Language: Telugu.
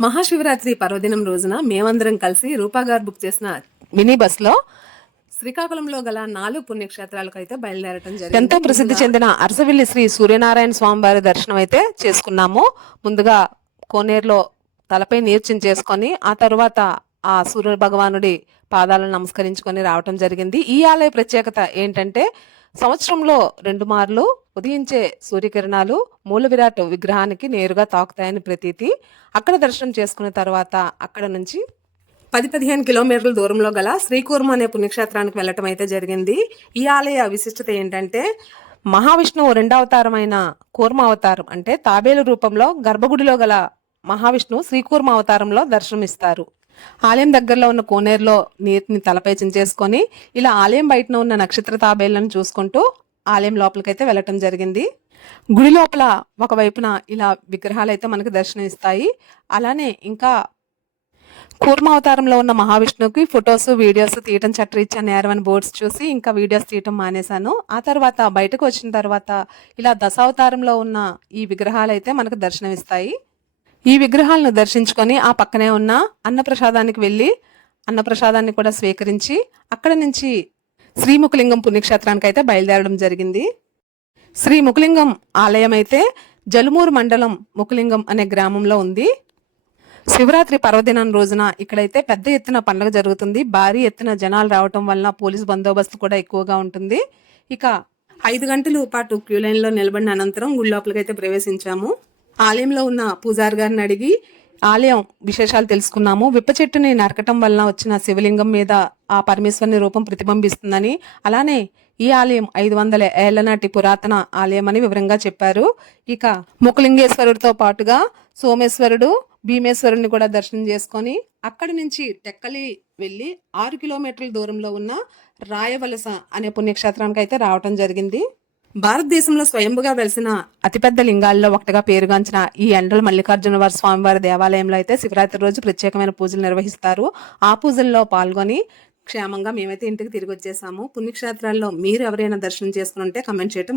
మహాశివరాత్రి పర్వదినం రోజున మేమందరం కలిసి రూపా గారు బుక్ చేసిన మినీ బస్లో శ్రీకాకుళంలో గల నాలుగు పుణ్యక్షేత్రాలకు అయితే బయలుదేరటం జరిగింది. ఎంతో ప్రసిద్ధి చెందిన అరసవిల్లి శ్రీ సూర్యనారాయణ స్వామి వారి దర్శనం అయితే చేసుకున్నాము. ముందుగా కోనేరులో తలపై నీర్చం చేసుకొని ఆ తరువాత ఆ సూర్య భగవానుడి పాదాలను నమస్కరించుకొని రావటం జరిగింది. ఈ ఆలయ ప్రత్యేకత ఏంటంటే సంవత్సరంలో రెండు మార్లు ఉదయించే సూర్యకిరణాలు మూల విరాట్ విగ్రహానికి నేరుగా తాకుతాయని ప్రతీతి. అక్కడ దర్శనం చేసుకున్న తర్వాత అక్కడ నుంచి పది పదిహేను కిలోమీటర్ల దూరంలో గల శ్రీకూర్మ అనే పుణ్యక్షేత్రానికి వెళ్ళటం అయితే జరిగింది. ఈ ఆలయ విశిష్టత ఏంటంటే మహావిష్ణువు రెండవతారమైన కూర్మ అవతారం అంటే తాబేలు రూపంలో గర్భగుడిలో గల మహావిష్ణువు శ్రీకూర్మ అవతారంలో దర్శనమిస్తారు. ఆలయం దగ్గరలో ఉన్న కోనేరులో నీటిని తలపై చించేసుకొని ఇలా ఆలయం బయటన ఉన్న నక్షత్ర తాబేళ్ళను చూసుకుంటూ ఆలయం లోపలికైతే వెళ్ళటం జరిగింది. గుడి లోపల ఒకవైపున ఇలా విగ్రహాలు అయితే మనకు దర్శనం ఇస్తాయి అలానే ఇంకా కూర్మ అవతారంలో ఉన్న మహావిష్ణువుకి ఫొటోస్ వీడియోస్ తీయటం చట్టరీత్యా నేరవని బోర్డ్స్ చూసి ఇంకా వీడియోస్ తీయటం మానేశాను. ఆ తర్వాత బయటకు వచ్చిన తర్వాత ఇలా దశావతారంలో ఉన్న ఈ విగ్రహాలు అయితే మనకు దర్శనమిస్తాయి. ఈ విగ్రహాలను దర్శించుకొని ఆ పక్కనే ఉన్న అన్నప్రసాదానికి వెళ్ళి అన్నప్రసాదాన్ని కూడా స్వీకరించి అక్కడ నుంచి శ్రీ ముఖలింగం పుణ్యక్షేత్రానికి అయితే బయలుదేరడం జరిగింది. శ్రీ ముఖలింగం ఆలయం అయితే జలుమూరు మండలం ముఖలింగం అనే గ్రామంలో ఉంది. శివరాత్రి పర్వదినం రోజున ఇక్కడైతే పెద్ద ఎత్తున పండుగ జరుగుతుంది. భారీ ఎత్తున జనాలు రావటం వల్ల పోలీస్ బందోబస్తు కూడా ఎక్కువగా ఉంటుంది. ఇక ఐదు గంటల పాటు క్యూ లైన్లో నిలబడిన అనంతరం గుళ్ళోపలకైతే అయితే ప్రవేశించాము. ఆలయంలో ఉన్న పూజారి గారిని అడిగి ఆలయం విశేషాలు తెలుసుకున్నాము విప్ప చెట్టుని నరకటం వలన వచ్చిన శివలింగం మీద ఆ పరమేశ్వరుని రూపం ప్రతిబింబిస్తుందని అలానే ఈ ఆలయం ఐదు వందల ఏళ్ళ నాటి పురాతన ఆలయం అని వివరంగా చెప్పారు. ఇక ముఖలింగేశ్వరుడితో పాటుగా సోమేశ్వరుడు భీమేశ్వరుని కూడా దర్శనం చేసుకొని అక్కడి నుంచి టెక్కలి వెళ్ళి ఆరు కిలోమీటర్ల దూరంలో ఉన్న రాయవలస అనే పుణ్యక్షేత్రానికి అయితే రావటం జరిగింది. భారతదేశంలో స్వయంభుగా వెలిసిన అతిపెద్ద లింగాల్లో ఒకటిగా పేరుగాంచిన ఈ ఎండల మల్లికార్జున వారి స్వామివారి దేవాలయంలో అయితే శివరాత్రి రోజు ప్రత్యేకమైన పూజలు నిర్వహిస్తారు. ఆ పూజల్లో పాల్గొని క్షేమంగా మేమైతే ఇంటికి తిరిగి వచ్చేసాము. పుణ్యక్షేత్రాల్లో మీరు ఎవరైనా దర్శనం చేసుకుని ఉంటే కమెంట్ చేయటం